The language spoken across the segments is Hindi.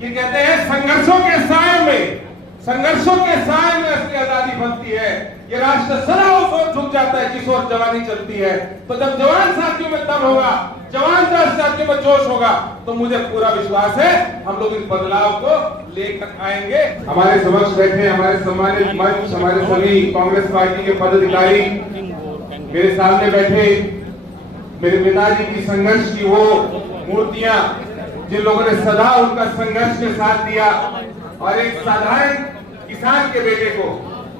कि कहते हैं संघर्षों के साय में असली आजादी बनती है। ये राष्ट्र सदा उस ओर झुक जाता है जिस ओर जवानी चलती है। तो जब जवान साथियों में दम होगा, जवान साथियों में जोश होगा, तो मुझे पूरा विश्वास है हम लोग इस बदलाव को लेकर आएंगे। हमारे समक्ष बैठे हमारे सम्मानित मंच, हमारे सभी कांग्रेस पार्टी के पदाधिकारी, मेरे सामने बैठे मेरे पिताजी की संघर्ष की वो मूर्तियां, जिन लोगों ने सदा उनका संघर्ष के साथ दिया और एक साधारण किसान के बेटे को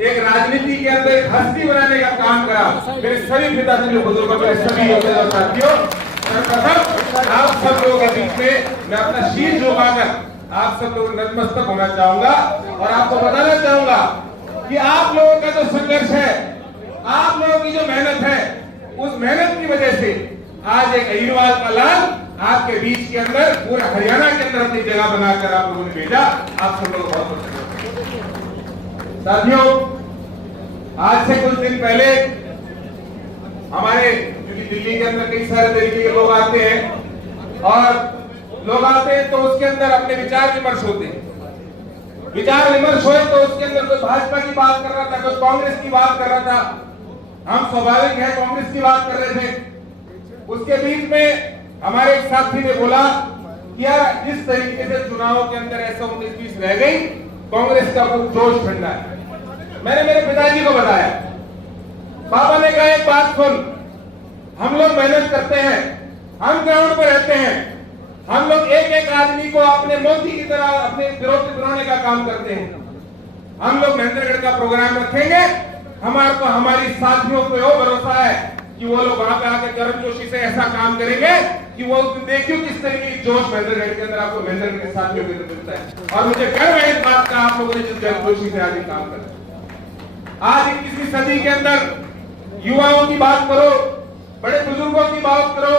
एक राजनीति के अंदर एक हस्ती बनाने का काम करा। मेरे सभी पिताजी बुजुर्गों के सभी और साथियों, सर्वप्रथम आप सब लोगों के बीच में मैं अपना शीश झुकाकर आप सब लोग नतमस्तक होना चाहूंगा और आपको बताना चाहूंगा कि आप लोगों का जो संघर्ष है, आप लोगों की जो मेहनत है, उस मेहनत की वजह से आज एक अहिरवाल का लाल आपके बीच के अंदर पूरे हरियाणा के अंदर अपनी जगह बनाकर आप लोगों ने भेजा। आप सब लोग बहुत बहुत साथियों, आज से कुछ दिन पहले हमारे क्योंकि दिल्ली के अंदर कई सारे तरीके के लोग आते हैं और लोग आते हैं तो उसके अंदर अपने विचार विमर्श होते हैं। विचार विमर्श हुए तो उसके अंदर कोई भाजपा की बात कर रहा था, कोई कांग्रेस की बात कर रहा था। हम स्वाभाविक है कांग्रेस की बात कर रहे थे। उसके बीच में हमारे एक साथी ने बोला कि यार जिस तरीके से चुनाव के अंदर ऐसा 19-20 रह गई, कांग्रेस का कुछ जोश ठंडा है। मैंने मेरे पिताजी को बताया, पापा ने कहा एक बात सुन, हम लोग मेहनत करते हैं, हम ग्राउंड पर रहते हैं, हम लोग एक एक आदमी को अपने मोदी की तरह अपने विरोध बनाने का काम करते हैं। हम लोग महेंद्रगढ़ का प्रोग्राम रखेंगे, हमारे को हमारी साथियों को यह भरोसा है कि वो लोग वहां पे आकर गर्मजोशी से ऐसा काम करेंगे कि वो देखियो किस तरीके की जोश महेंद्रगढ़ के अंदर आपको महेंद्रगढ़ के साथियों के अंदर मिलता है। और मुझे गर्व है इस बात का, आप लोगों ने जिस गर्मजोशी से आज काम करा। आज 21वीं सदी के अंदर युवाओं की बात करो, बड़े बुजुर्गों की बात करो,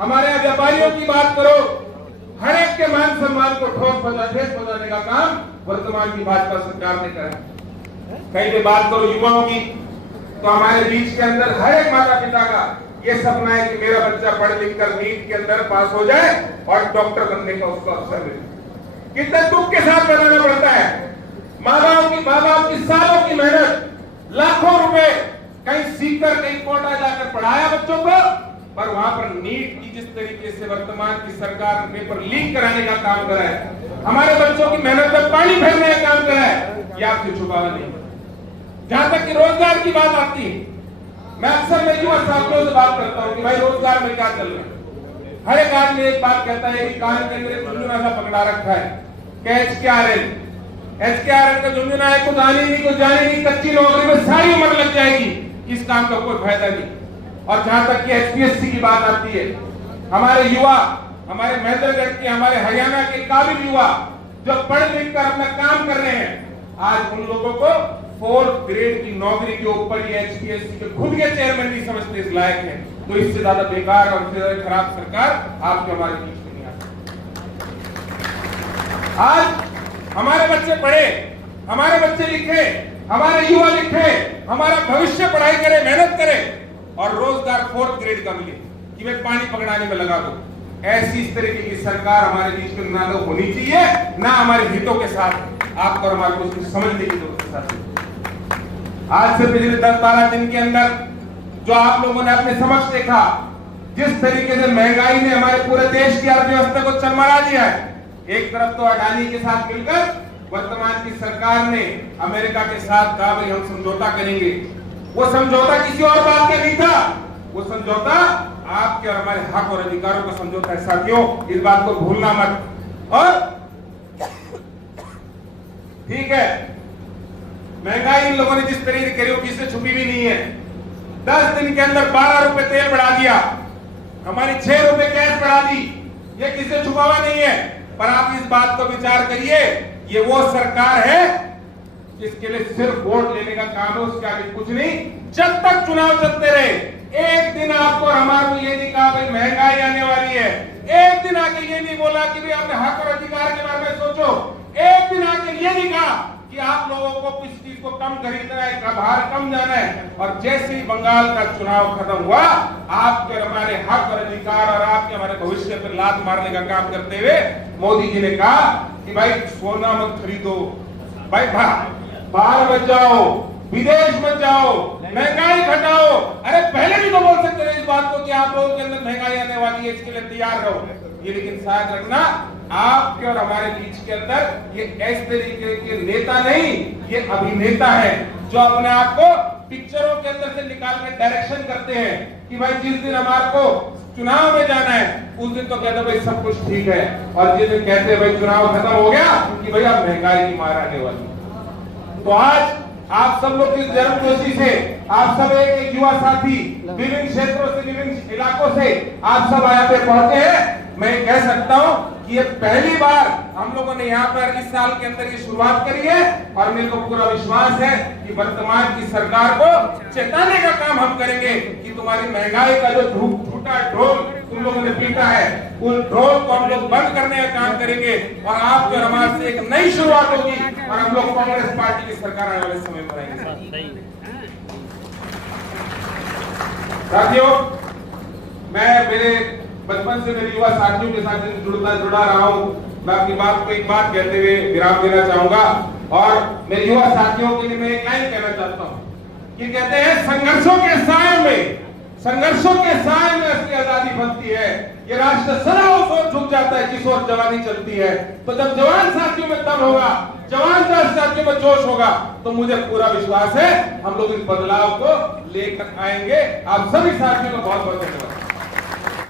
हमारे व्यापारियों की बात करो, हर एक के मान सम्मान को ठोस पहुंचाने का काम वर्तमान की भाजपा सरकार ने करा। कहीं पे बात करो युवाओं की, तो हमारे बीच के अंदर हर एक माता पिता का ये सपना है कि मेरा बच्चा पढ़ लिख कर नीट के अंदर पास हो जाए और डॉक्टर बनने का उसको अवसर मिले। कितने दुख के साथ बनाना पड़ता है। माँ बाप की सालों की मेहनत, लाखों रुपए कहीं सीखकर कहीं कोटा जाकर पढ़ाया बच्चों को, पर वहां पर नीट की जिस तरीके से वर्तमान की सरकार पेपर लीक कराने का काम करा है, हमारे बच्चों की मेहनत पर पानी फेरने का काम करा है, ये आपसे छुपावा नहीं। जहां तक कि रोजगार की बात आती है, मैं अक्सर मैं युवा साथियों से बात करता हूं कि भाई रोजगार में क्या चल रहा है। हर एक आदमी एक बात कहता है कि कान के अंदर झुंझुना सा पकड़ा रखा है कि HKRN का झुंझुना है, कुछ आनी नहीं कुछ जानी नहीं, कच्ची नौकरी में सारी उम्र लग जाएगी, इस काम का कोई फायदा नहीं। और जहां तक कि HPSC की बात आती है, हमारे युवा, हमारे महेंद्रगढ़ के, हमारे हरियाणा के काबिल युवा जो पढ़ लिख कर अपना काम कर रहे हैं, आज उन लोगों को 4th ग्रेड की नौकरी के ऊपर ये HPSC के खुद के चेयरमैन नहीं समझते इस लायक है। तो इससे ज्यादा बेकार और इससे ज्यादा खराब सरकार आपके हमारे बीच में नहीं आ। आज हमारे बच्चे पढ़े, हमारे बच्चे लिखे, हमारे युवा लिखे, हमारा भविष्य पढ़ाई करे, मेहनत करे और रोजगार 4th ग्रेड का मिले कि मैं पानी पकड़ाने में लगा दूं। ऐसी इस तरीके की सरकार हमारे बीच में ना तो होनी चाहिए, ना हमारे हितों के साथ आपको हमारे को समझने की जरूरत है। आज से पिछले 10-12 दिन के अंदर जो आप लोगों ने अपने समक्ष देखा, जिस तरीके से महंगाई ने हमारे पूरे देश की अर्थव्यवस्था को चरमरा दिया है। एक तरफ तो अडानी के साथ मिलकर वर्तमान की सरकार ने अमेरिका के साथ कहा भाई हम समझौता करेंगे। वो समझौता किसी और बात का नहीं था, वो समझौता आपके और हमारे हक और अधिकारों का समझौता है। साथियों, इस बात को भूलना मत। और ठीक है, महंगाई इन लोगों ने जिस तरीके करी वो किसी से छुपी भी नहीं है। 10 दिन के अंदर 12 रुपए तेल बढ़ा दिया, हमारी 6 रुपए गैस बढ़ा दी, ये किसी से छुपावा नहीं है। पर आप इस बात को विचार करिए, ये वो सरकार है जिसके लिए सिर्फ वोट लेने का काम है, उसके आगे कुछ नहीं। जब तक चुनाव चलते रहे, एक दिन आपको हमारे को ये नहीं कहा भाई महंगाई आने वाली है, एक दिन आके ये नहीं बोला कि भाई अपने हक और अधिकार के बारे में सोचो, एक दिन आके ये नहीं कहा कि कि आप लोगों को किस चीज को कम खरीदना है, बाहर कम जाना है। और जैसे ही बंगाल का चुनाव खत्म हुआ, आपके हमारे हक और अधिकार और आपके हमारे भविष्य पर लात मारने का काम करते हुए मोदी जी ने कहा कि भाई सोना मत खरीदो, भाई बाहर मत जाओ, विदेश मत जाओ, महंगाई घटाओ। अरे पहले भी तो बोल सकते थे इस बात को कि आप लोगों के अंदर महंगाई आने वाली है, इसके लिए तैयार रहो। ये लेकिन शायद रखना, आपके और हमारे बीच के अंदर ये इस तरीके के नेता नहीं, ये अभिनेता है जो अपने आप को पिक्चरों के अंदर से निकाल के डायरेक्शन करते हैं कि भाई जिस दिन हमारे को चुनाव में जाना है उस दिन तो कहते भाई सब कुछ ठीक है, और जिस दिन कहते हैं भाई चुनाव खत्म हो गया कि भैया महंगाई की मार आने वाली। तो आज आप सब लोग इस गर्मजोशी से, आप सब एक युवा साथी विभिन्न क्षेत्रों से, विभिन्न इलाकों से आप सब यहाँ पे पहुंचे हैं। मैं कह सकता हूं कि ये पहली बार हम लोगों ने यहाँ पर इस साल के अंदर ये शुरुआत करी है, और मेरे को पूरा विश्वास है कि वर्तमान की सरकार को चेताने का काम हम करेंगे कि तुम्हारी महंगाई का जो झूठा ढोल तुम लोगों ने पीटा है, उस ढोल को हम लोग बंद करने का काम करेंगे, और आपके और हमारे से एक नई शुरुआत होगी, और हम लोग कांग्रेस पार्टी की सरकार आने वाले समय में बनाएंगे। साथियों, मैं मेरे बचपन से मेरे युवा साथियों के साथ जुड़ा रहा हूं। मैं अपनी बात को एक बात कहते हुए विराम देना चाहूंगा, और मेरे युवा साथियों के लिए मैं एक लाइन कहना चाहता हूं कि कहते हैं संघर्षों के साए में असली आजादी बनती है। ये राष्ट्र सदा उस ओर झुक जाता है जिस ओर जवानी चलती है। तो जब जवान साथियों में दम होगा, जवान साथियों में जोश होगा, तो मुझे पूरा विश्वास है हम लोग इस बदलाव को लेकर आएंगे। आप सभी साथियों को बहुत बहुत धन्यवाद।